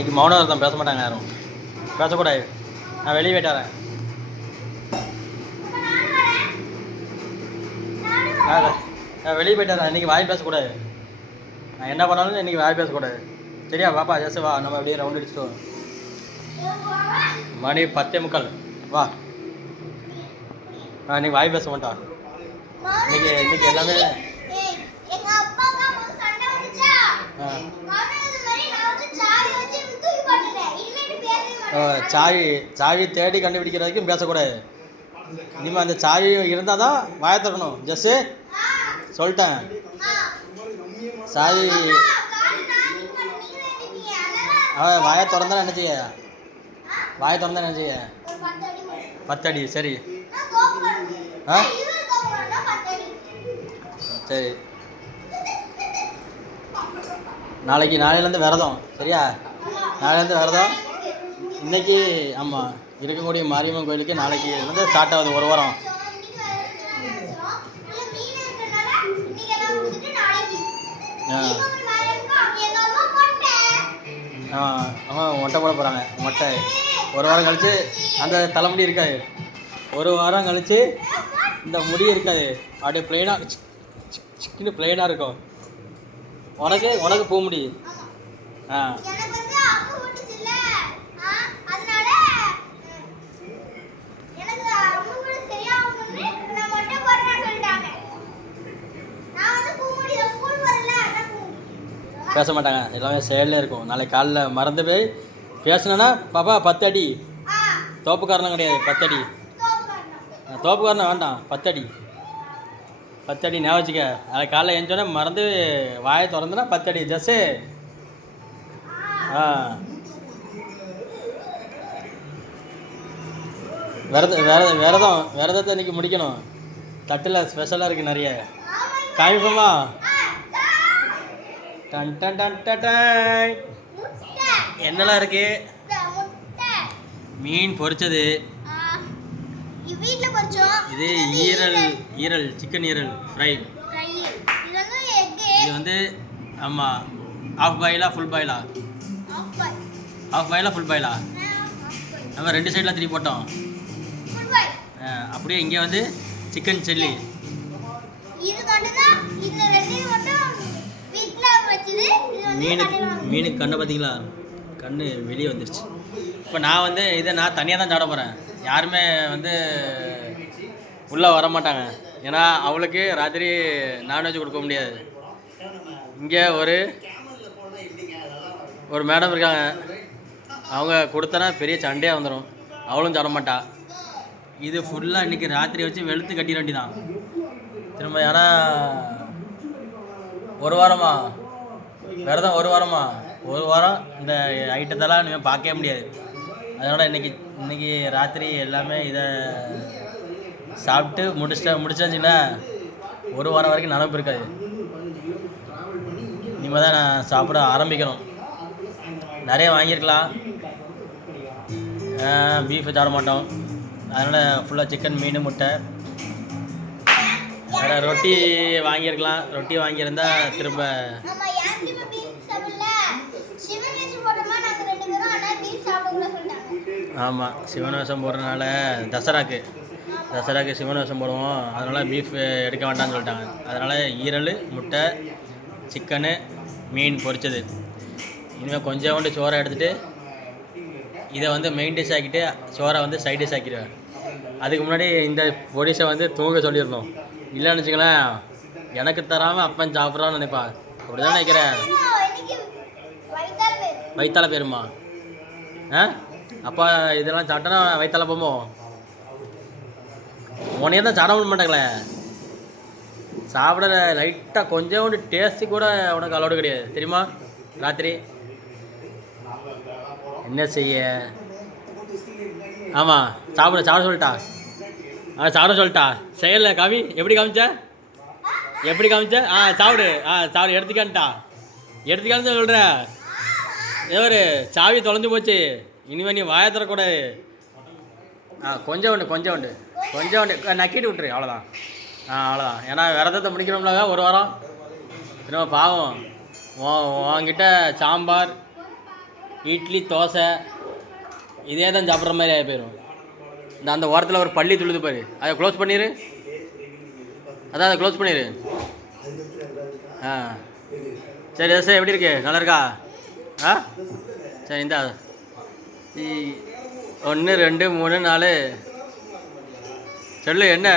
இன்னைக்கு மௌன விரதம் பேச மாட்டாங்க யாரும். பேசக்கூடாது. நான் வெளியே போயிட்டாரேன். நான் வெளியே போயிட்டாரேன். இன்றைக்கி வாய் பேசக்கூடாது. நான் என்ன பண்ணாலும் இன்றைக்கி வாய் பேசக்கூடாது. சரியா பாப்பா? ஜெஸ் வா, நம்ம அப்படியே ரவுண்ட் அடிச்சுட்டு வரோம். மணி 10:45 வா. இன்றைக்கி வாய் பேச மாட்டான். இன்னைக்கு எல்லாமே சாவி தேடி கண்டுபிடிக்கிற வரைக்கும் பேசக்கூடாது. இனிமேல் அந்த சாவி இருந்தால் தான் வாயை திறக்கணும். ஜஸ்ஸு சொல்லிட்டேன். சாவி வாயை திறந்தா என்ன செய்ய? வாயை திறந்தா என்ன செய்ய? 10 அடி. சரி சரி. நாளையிலேருந்து விரதம். சரியா? நாளையிலேருந்து விரதம். இன்றைக்கி ஆமாம் இருக்கக்கூடிய மாரியம்மன் கோயிலுக்கு நாளைக்கு வந்து ஸ்டார்ட் ஆகுது. ஒரு வாரம். மொட்டை போட போகிறாங்க. மொட்டை ஒரு வாரம் கழித்து அந்த தலைமுடி இருக்காது. ஒரு வாரம் கழித்து இந்த முடி இருக்காது. அப்படியே பிளெயினாக சிக்கன்னு பிளெயினாக இருக்கும். உனக்கு பூ முடி. பேச மாட்டாங்க. எல்லாமே செயலில் இருக்கும். நாளைக்கு காலைல மறந்து போய் பேசினேன்னா பாப்பா 10 அடி. தோப்புக்காரனும் கிடையாது. 10 அடி. தோப்புக்காரனை வேண்டாம். 10 அடி. 10 அடி ஞாபகம் வச்சுக்க. நாளைக்கு காலைல எழுந்தோடனே மறந்து வாயை திறந்துனா 10 அடி. ஜஸ்ஸு விரதத்தை இன்றைக்கி முடிக்கணும். தட்டில் ஸ்பெஷலாக இருக்குது நிறைய. காமிப்போமா? டன் டன் டன் டன். என்னெல்லாம் இருக்கு? மீன் பொரிச்சது. இது ஈரல் சிக்கன் ஈரல் ஃப்ரை. இது வந்து ஆமாம் ஆஃப் பாயிலா ஃபுல் பாயிலா? ஆஃப் பாயிலா ஃபுல் பாயிலா? நம்ம 2 சைடில் திருப்பி போட்டோம். அப்படியே இங்கே வந்து சிக்கன் சில்லி. மீனுக்கு கண்ணை பார்த்தீங்களா? கண்ணு வெளியே வந்துருச்சு. இப்போ நான் வந்து இதை நான் தனியாக தான் சாப்பிட போகிறேன். யாருமே வந்து உள்ளே வர மாட்டாங்க. ஏன்னா அவளுக்கு ராத்திரி நான்வெஜ் கொடுக்க முடியாது. இங்கே ஒரு மேடம் இருக்காங்க. அவங்க கொடுத்தனா பெரிய சண்டையாக வந்துடும். அவளும் சாப்பிட மாட்டா. இது ஃபுல்லாக இன்றைக்கி ராத்திரி வச்சு வெளுத்து கட்டிட வேண்டி தான் திரும்ப. ஏன்னா ஒரு வாரமா விரதம். ஒரு வாரம் இந்த ஐட்டத்தெல்லாம் நீங்கள் பார்க்கவே முடியாது. அதனால் இன்றைக்கி ராத்திரி எல்லாமே இதை சாப்பிட்டு முடிச்சாச்சுன்னா ஒரு வாரம் வரைக்கும் நினப்பு இருக்காது. இனிமேல் தான் நான் சாப்பிட ஆரம்பிக்கணும். நிறைய வாங்கியிருக்கலாம். பீஃபு சாப்பிட மாட்டோம். அதனால் ஃபுல்லாக சிக்கன் மீன் முட்டை. வேறு ரொட்டி வாங்கியிருக்கலாம். ரொட்டி வாங்கியிருந்தா திரும்ப ஆமாம் சிவன் வேஷம் போடுறதுனால தசராக்கு சிவன் வேஷம் போடுவோம். அதனால் பீஃப் எடுக்க வேண்டாம்னு சொல்லிட்டாங்க. அதனால் ஈரல் முட்டை சிக்கனு மீன் பொரிச்சது. இனிமேல் கொஞ்சோண்டு சோறை எடுத்துகிட்டு இதை வந்து மெயின் டிஷ் ஆக்கிட்டு சோறை வந்து சைட் டிஷ் ஆக்கிடுவேன். அதுக்கு முன்னாடி இந்த பொடிஷை வந்து தூங்க சொல்லிடணும். இல்லைன்னு வச்சுங்களேன் எனக்கு தராமல் அப்பன் சாப்பிட்றான்னு நினைப்பா. அப்படி தான் நினைக்கிறேன். வயிற்றால போயிருமா? அப்பா இதெல்லாம் சாப்பிட்டோன்னா வயிற்றால போமோ? உனையே தான் சாப்பிட மாட்டாங்களே. சாப்பிட லைட்டாக கொஞ்சோண்டு டேஸ்ட்டு கூட உனக்கு அலோடு கிடையாது தெரியுமா? ராத்திரி என்ன செய்ய? ஆமாம் சாப்பிட சொல்லிட்டா. சாப்பிட சொல்லிட்டா. செயலில் காமி. எப்படி காமிச்ச? சாப்பிடு எடுத்துக்கான்னு சொல்கிறேன். ஏவர் சாவி தொலைஞ்சு போச்சு. இனிமேல் நீ வாயை தரக்கூடாது. கொஞ்சோண்டு நக்கிட்டு விட்டுரு. அவ்வளோதான். அவ்வளோதான். ஏன்னா விரதத்தை முடிக்கணும்ல ஒரு வாரம். திரும்ப பாவம் உன்கிட்ட சாம்பார் இட்லி தோசை இதே தான் சாப்பிட்ற மாதிரி ஆகி போயிடும். இந்த அந்த ஓரத்தில் ஒரு பள்ளி துளுது பாரு, அதை க்ளோஸ் பண்ணிடு. அதான் அதை க்ளோஸ் பண்ணிடு. ஆ சரி சார், எப்படி இருக்கு? நல்லா இருக்கா? ஆ சரி, இந்தா 1 2 3 4 சொல்லு. என்ன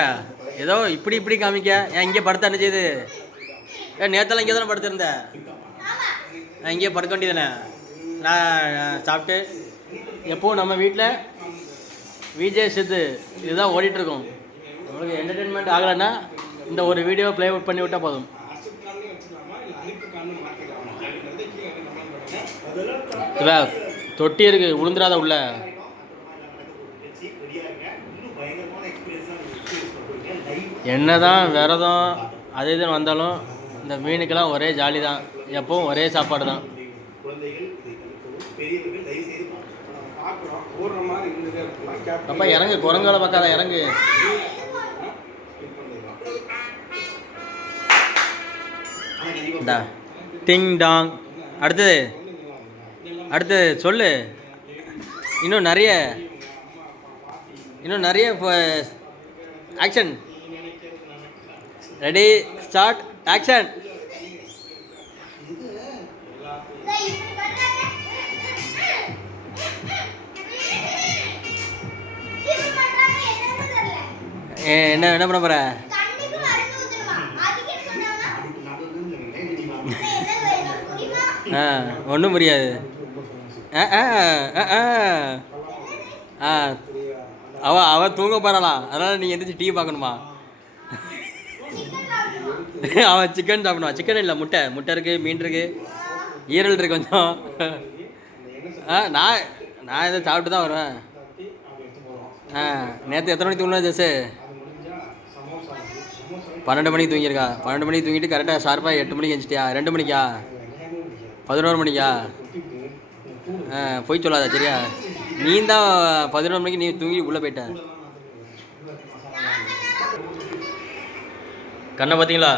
ஏதோ இப்படி காமிக்க? ஏன் இங்கே படுத்த என்ன செய்யுது? நேற்றெல்லாம் இங்கே தானே படுத்திருந்தேன். நான் இங்கேயே படுக்க வேண்டியதானே. நான் சாப்பிட்டு எப்போவும் நம்ம வீட்டில் விஜய் சித்து இதுதான் ஓடிட்டுருக்கோம். நம்மளுக்கு என்டர்டெயின்மெண்ட் ஆகலைன்னா இந்த ஒரு வீடியோ ப்ளே பண்ணி விட்டால் போதும். தொட்டி இருக்கு, உளுந்துராத உள்ள. என்னதான் விரதம் அது இதுன்னு வந்தாலும் இந்த மீனுக்கெல்லாம் ஒரே ஜாலி தான். எப்பவும் ஒரே சாப்பாடு தான். அப்பா இறங்கு, குரங்கால பார்க்காத, இறங்கு. டிங் டாங். அடுத்தது சொல்லு. இன்னும் நிறைய ஆக்ஷன். Ready start action. என்ன பண்ண போற? ஒன்றும் புரியாது. அவ தூங்க போறாளா, அதனால நீ எந்திரிச்சு டிவி பார்க்கணுமா? அவன் சிக்கன் சாப்பிடுவான். சிக்கன் இல்லை, முட்டை இருக்கு, மீன் இருக்கு, ஈரல் இருக்கு கொஞ்சம். நான் இதை சாப்பிட்டு தான் வருவேன். நேற்று எத்தனை மணிக்கு தூங்கினா ஜெஸ்ஸு? 12 மணிக்கு தூங்கியிருக்கா. 12 மணிக்கு தூங்கிட்டு கரெக்டாக ஷார்ப்பாக 8 மணிக்கு எழுந்துட்டியா? 2 மணிக்கா? 11 மணிக்கா? போய் சொல்லாத சரியா? நீ தான் 11 மணிக்கு நீ தூங்கி உள்ளே போயிட்ட. கண்ணை பார்த்தீங்களா?